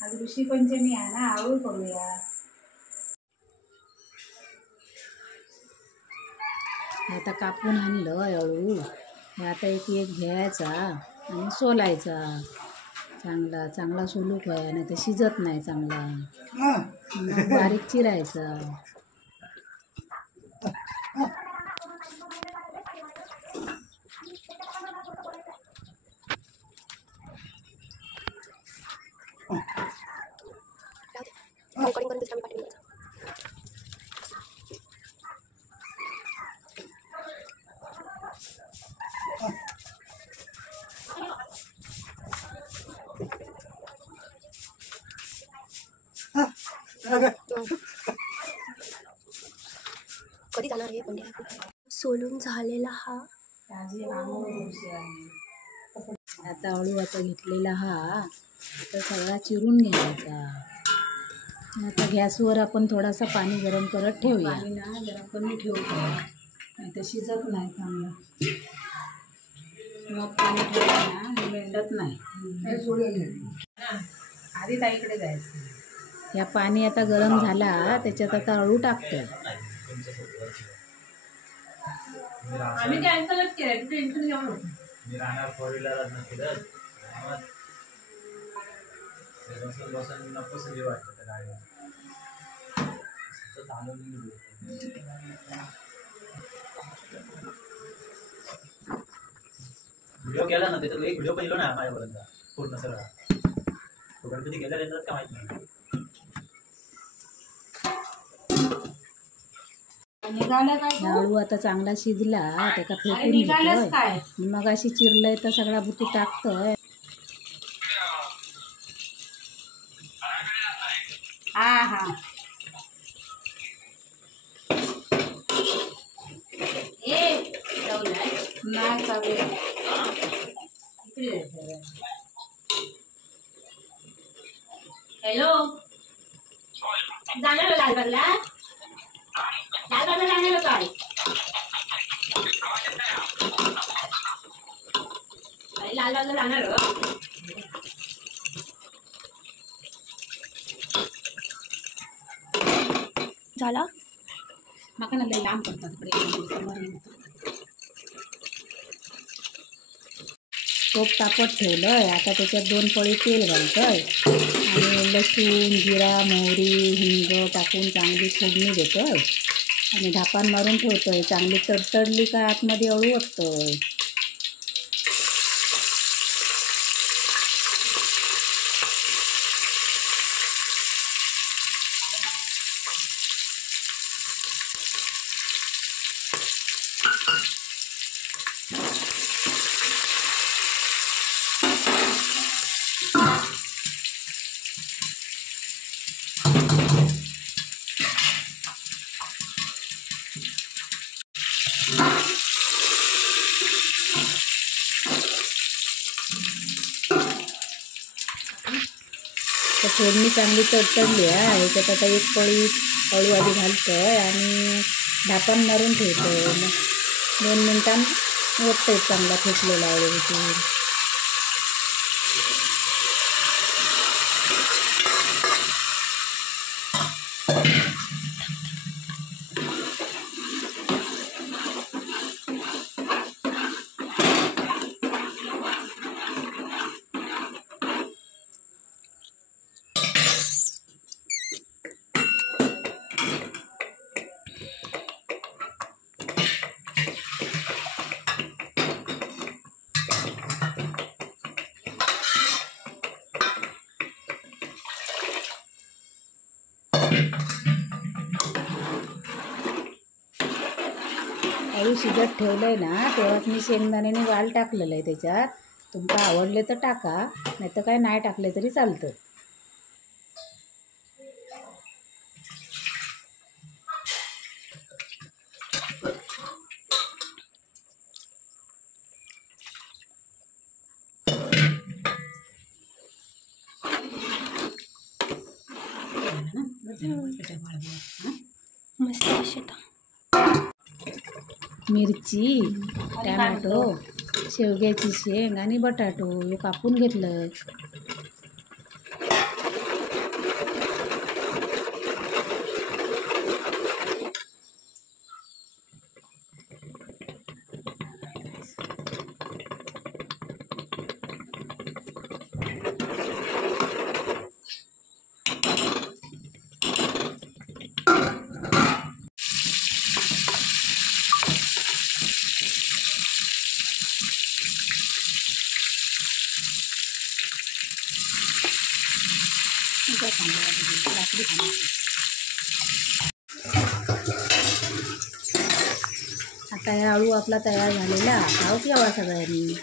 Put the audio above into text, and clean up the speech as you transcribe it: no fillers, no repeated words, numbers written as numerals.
आज ऋषी पंचमी आहे ना, आळू करूया. आता कापून आणलं अळू. आता एक एक घ्यायचा आणि सोलायचा. चांगला चांगला सोलूक आहे, नाही तर शिजत नाही चांगला. मग बारीक चिरायचा. कधी जाणार हे पण सोलून झालेला हा. आता अळू आता घेतलेला हा आता सगळा चिरून घ्यायचा. आता गॅसवर आपण थोडासा पाणी गरम करत ठेवूया. पाणी ना जरा कमी ठेवतो, नाही तर शिजत नाही चांगलं. मग पाणी ठेवलं ना मेंढत नाही. आधी ताईकडे जायचं. या पाणी आता गरम झाला, त्याच्यात आता अळू टाकतो. आम्ही कॅन्सलच केलं, टेन्शन घेऊ नको. मी राहणार 4 व्हीलर नसतं बसून नको सगळी वाटतं त्या गाडीवर. व्हिडिओ केला ना, त्याच्यात एक व्हिडिओ पहिलो ना माझ्यापर्यंत पूर्ण सगळा. तो गणपती गेला येतात का माहित नाही. अळू आता चांगला शिजला, त्याला फेकून घेतोय. मग अशी चिरलंय तर सगळा बुटी टाकतोय. हा हा नाही चालू. हॅलो, जाणार लालबागला? लालबागला जाणार काय? लालबागला जाणार झाला. मका ना लई लांब करतात तोप तापत ठेवलंय. आता त्याच्यात 2 पळी तेल घालतोय आणि लसूण, जिरा, मोहरी, हिंग टाकून चांगली फोडणी देतोय आणि धापान मारून ठेवतोय. चांगली तडतडली का आतमध्ये अळू वाटतोय. तर फोडणी चांगली तडतडली आहे. ह्याच्यात आता 1 पळी अळू आधी घालतोय आणि धापान मारून ठेवतोय. मग 2 मिनिटांनी ओततोय चांगला फेकलेला अळू घेऊन. अळू शिजत ठेवलंय ना, तेव्हाच मी शेंगदाण्याने वाल टाकलेलं आहे त्याच्यात. तुमका आवडले तर टाका, नाही तर काय नाही टाकले तरी चालतं. मस्त शेता. मिरची, टॅमॅटो, शेवग्याची शेंग आणि बटाटो हे कापून घेतलं. आता हे आळू आपला तयार झालेला खाऊ घ्यावा सगळ्यांनी.